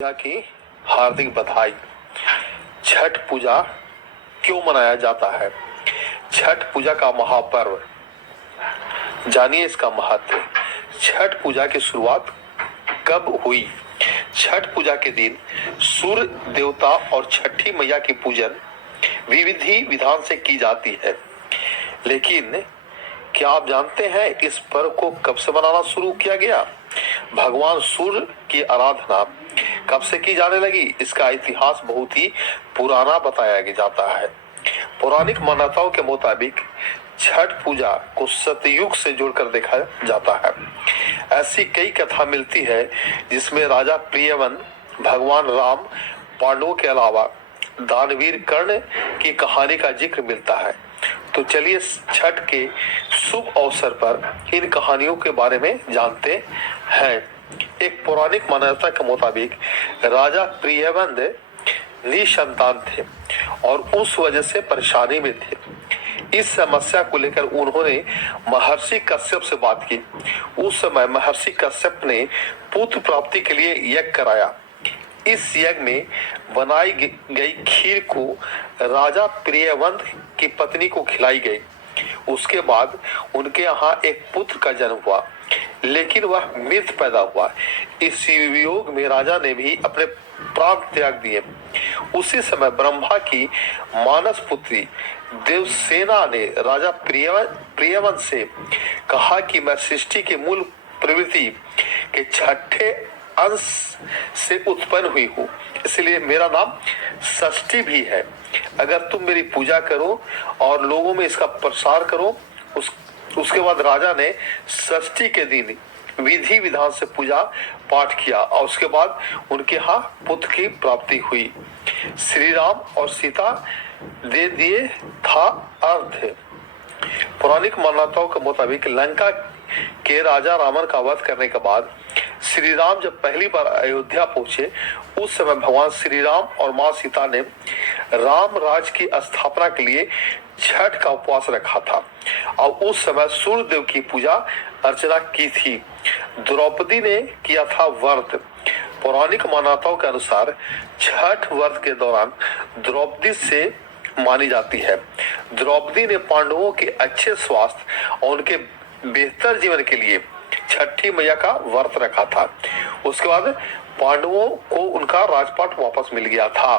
पूजा की हार्दिक बधाई। छठ पूजा क्यों मनाया जाता है? छठ पूजा का महापर्व, जानिए इसका महत्व। छठ पूजा की शुरुआत कब हुई? छठ पूजा के दिन सूर्य देवता और छठी मैया की पूजन विधि विधान से की जाती है। लेकिन क्या आप जानते हैं इस पर्व को कब से मनाना शुरू किया गया? भगवान सूर्य की आराधना कब से की जाने लगी? इसका इतिहास बहुत ही पुराना बताया जाता है। पौराणिक मान्यताओं के मुताबिक छठ पूजा को सतयुग से जोड़कर देखा जाता है। ऐसी कई कथा मिलती है जिसमें राजा प्रियवन, भगवान राम, पांडवों के अलावा दानवीर कर्ण की कहानी का जिक्र मिलता है। तो चलिए छठ के शुभ अवसर पर इन कहानियों के बारे में जानते हैं। एक पौराणिक मान्यता के मुताबिक राजा प्रियवंद निसंतान थे और उस वजह से परेशानी में थे। इस समस्या को लेकर उन्होंने महर्षि कश्यप से बात की। उस समय महर्षि कश्यप ने पुत्र प्राप्ति के लिए यज्ञ कराया। इस यज्ञ में बनाई गई खीर को राजा प्रियवंत की पत्नी को खिलाई गई। उसके बाद उनके यहाँ एक पुत्र का जन्म हुआ, लेकिन वह मृत पैदा हुआ। इस वियोग में राजा ने भी अपने प्राण त्याग दिए। उसी समय ब्रह्मा की मानस पुत्री देवसेना ने राजा प्रियवंत से कहा कि मैं सृष्टि के मूल प्रवृत्ति के छठे अंश से उत्पन्न हुई हूँ, इसलिए मेरा नाम षष्ठी भी है। अगर तुम मेरी पूजा करो और लोगों में इसका प्रसार करो। उसके बाद राजा ने षष्ठी के दिन विधि विधान से पूजा पाठ किया और उसके बाद उनके यहाँ पुत्र की प्राप्ति हुई। श्री राम और सीता दे दिए था अर्थ। पौराणिक मान्यताओं के मुताबिक लंका के राजा रावण का वध करने के बाद श्री राम जब पहली बार अयोध्या पहुंचे, उस समय भगवान श्री राम और मां सीता ने राम राज की स्थापना के लिए छठ का उपवास रखा था और उस समय सूर्य देव की पूजा अर्चना की थी। द्रौपदी ने किया था व्रत। पौराणिक मान्यताओं के अनुसार छठ व्रत के दौरान द्रौपदी से मानी जाती है। द्रौपदी ने पांडवों के अच्छे स्वास्थ्य और उनके बेहतर जीवन के लिए छठी मैया का व्रत रखा था। उसके बाद पांडवों को उनका राजपाट वापस मिल गया था।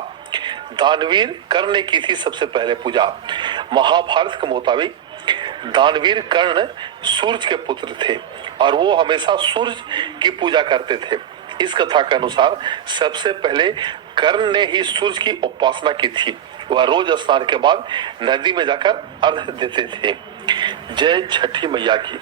दानवीर कर्ण ने की थी सबसे पहले पूजा। महाभारत के मुताबिक दानवीर कर्ण सूर्य के पुत्र थे और वो हमेशा सूर्य की पूजा करते थे। इस कथा के अनुसार सबसे पहले कर्ण ने ही सूर्य की उपासना की थी। वह रोज स्नान के बाद नदी में जाकर अर्घ्य देते थे। जय छठी मैया की।